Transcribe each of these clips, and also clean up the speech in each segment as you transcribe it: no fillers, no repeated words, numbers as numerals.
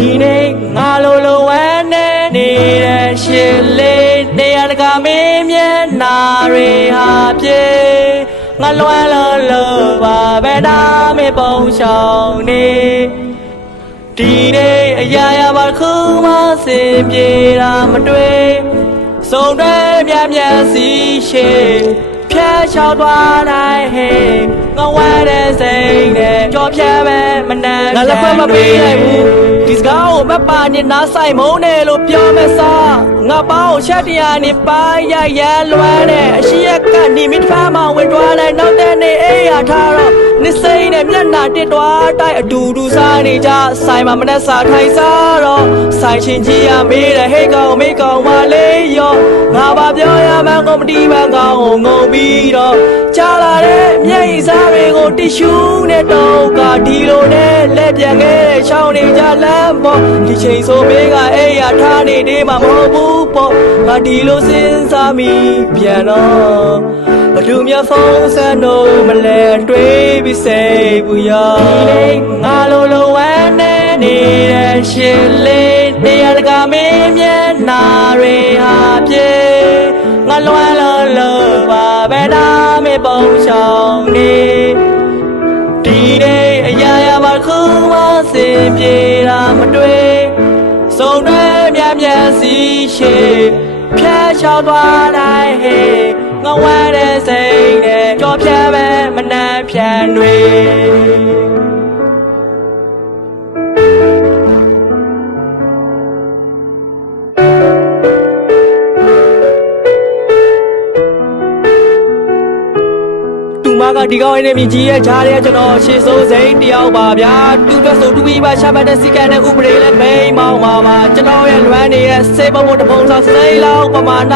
ဒီနေ့ငါလိုဝမ်းနဲ့နေတဲ့ရှင်လေးနေရာတကာမင်းမျက်နာတွေဟာပြေငါလွမ်းလို့ပါပဲဒါမေပုံရှောင်းနေဒီနေ့အရာပါခုမှစင်ပြေတာမတွေ့စုံတွဲမြတ်စီရှိဖြတ်လျှောက်သွားနိုင်ဟဲ့ငါဝဲတဲ့စိတ်နဲ့ကြော်ဖြတ်ပဲမနှမ်းငါလက်ဖက်မပေးနိုင်ဘူးဒီစကားကိုမပါနဲ့နားဆိုင်မုန်းတယ်လို့ပြောမဲ့စားငါပေါင်းချက်တရားနဲ့ပိုင်းရရလွမ်းတဲ့အရှိရကနေမိဖမ်းမဝင်သွားလိုက်နောက်တဲ့နေအေးရထားတော့နေစိတ်နဲ့မျက်နှာတစ်သွားတိုက်အတူတူစားနေကြဆိုင်မှာမနဲ့စားထိုင်စားတော့ဆိုင်ချင်းကြီးရမေးတယ်ဟဲ့ကောင်မေးကောင်မလေးရောငါပါပြောရမှန်းကိုမတီးမှန်းကောင်ငုံပြီးတော့ကြားလာတဲ့မျက်ရည်စားတွေကိုတီရှူးနဲ့တော့ကဒီလိုနဲ့လက်ပြန်ခဲ့တဲ့ချောင်းနေကြလမ်းပေါ်ဒီချိန်ဆိုမေးကအေးရထားနေနေမှာမဟုတ်ဘူးပေါ့ငါဒီလိုစဉ်းစားမိပြန်တော့ဘလူမြဖုံးစံတော့မလဲတွေးပြီးစိတ်ဘူးရောဒီငါလိုဝမ်းနဲ့နေတဲ့ရှင်လေးနေရာတကာမင်းမျက်နာတွေဟာပြေငါလွမ်းလို့ပါပဲဒါမေပုံရှောင်းနေဒီနေ့အရာပါခုမှစင်ပြေတာမတွေ့စုံတွဲမြတ်စီရှိဖြတ်လျှောက်သွားနိုင်ဟဲ့ငါဝဲတဲ့စိတ်နဲ့ကြော်ဖြတ်ပဲမနှမ်းဖြန်တွေကဒီကောင်းနေမြကြီးရဲ့ဂျားရဲ့ကျွန်တော်ရှေ့ဆုံးစိန်တယောက်ပါဗျာတူတွက်ဆိုတူပြီးပါရှာပတ်တဲ့စီကန်တဲ့ဥပဒေလည်းမိန်မောင်းပါပါကျွန်တော်ရဲ့လွမ်းနေရဲ့စေးပုံတပုံဆောင်စိတ်လောက်ပမာဏ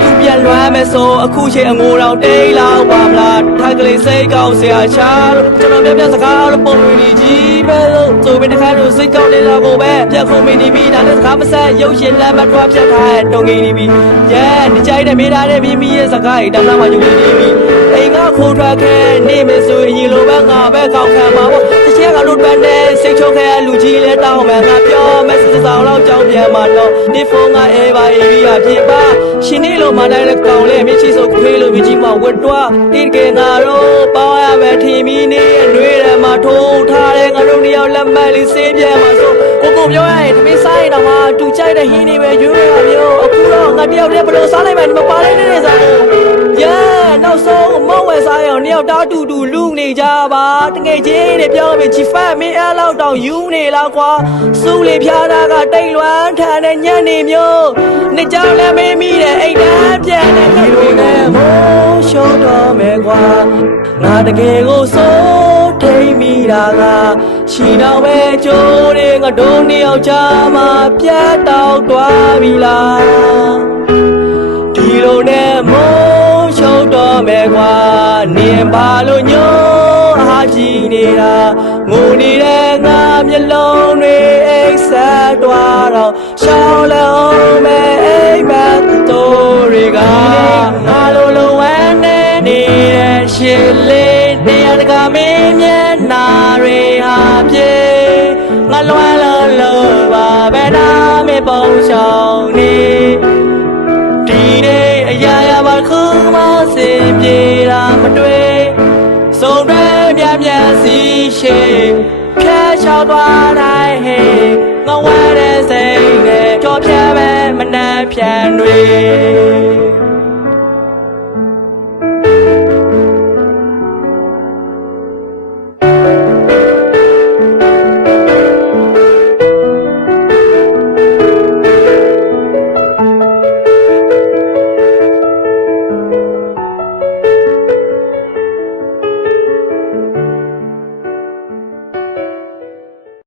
သူပြန်လွမ်းမယ်ဆိုအခုချိန်အငိုတော်တိတ်လောက်ပါမလားထိုက်ကလေးစိတ်ကောင်းဆရာချာလို့ကျွန်တော်ပြစကားလို့ပုံရည်ကြီးပဲလို့ဆိုပြီးတခါလို့စိတ်ကောင်းနေတာကိုပဲပြခုံမင်းနေပြီးဒါနဲ့စကားမဆက်ရုပ်ရှင်လက်မထွားဖြတ်ထားတဲ့တုံငင်းနေပြီရဲနေကြိုက်တဲ့မိသားတဲ့မိမိရဲ့စကားကြီးတောင်းလာမှယူနေပြီအိမ်ကခိုးထွက်ခဲ့နေမယ်ဆိုရင်လိုပဲငါပဲကောက်ခံမှာပေါ့တစ်ချက်ကလို့ပန်းနေစိတ်ချုပ်ခဲ့လူကြီးလဲတောင်းမယ်ငါပြောမယ်စစ်ဆောင်တော့ကြောင်းပြန်မှာတော့ဒီဖုန်းကအေးပါအေးရဖြစ်ပါရှင်နေလို့မတိုင်းတဲ့ကောင်လေးမြချီဆိုခွေးလို့မြကြီးမဝတ်တော့တိကယ်ငါတော့ပေါင်းရမယ်ထင်မီနေအနှွေးတယ်မှာထိုးထားတဲ့ငါတို့တယောက်လက်မလေးစေးပြန်မှာဆိုကိုပြောရရင်တမင်းစားရင်တော့မှတူကြိုက်တဲ့ဟင်းနေပဲရွေးရမျိုးအခုတော့ငါတယောက်တည်းဘယ်လိုစားနိုင်မှမပါလိုက်တဲ့စားရဲနောက်ဆုံးမောက်ဝဲစားရအောင်တယောက်တားတူလူနေကြပါတကယ်ချင်းနဲ့ပြောမယ်ချီဖတ်မင်းအဲ့လောက်တောင်ယူနေလောက်ကွာစူးလေဖျားတာကတိတ်လွမ်းထန်တဲ့ညနေမျိုးနှစ်ကြောင်လည်းမင်းမိတဲ့အိတ်တန်းပြန်တဲ့ခရီးနဲ့မိုးရှုံးတော့မယ်ကွာငါတကယ်ကိုစိုးထိန်မိတာကချီတော့ပဲကြိုးတွေငါတို့နှစ်ယောက်ချာမှာပြတ်တော့သွားပြီလားဒီလိုနဲ့မိုးရှုံးတော့မယ်ကွာနင်ပါလို့ညို့အားကြည့်နေတာငိုနေတဲ့ငါမျက်လုံးတွေအိတ်ဆက်သွားတော့ရှောင်းလုံးမဲ့အိမ်မက်တို့တွေကငါလိုဝမ်းနေနေတဲ့ရှင်လေးနေရာတကာမင်းမျက်နာတွေဟာပြေငါလွမ်းလို့ပါပဲဒါမေပုံရှောင်းနေဒီနေ့အရာပါခုမှစင်ပြေတာမတွေ့စုံတွဲမြတ်စီရှိဖြတ်လျှောက်သွားနိုင်ဟဲ့ငါဝဲတဲ့စိတ်နဲ့ကြော်ဖြတ်ပဲမနှမ်းဖြန်တွေ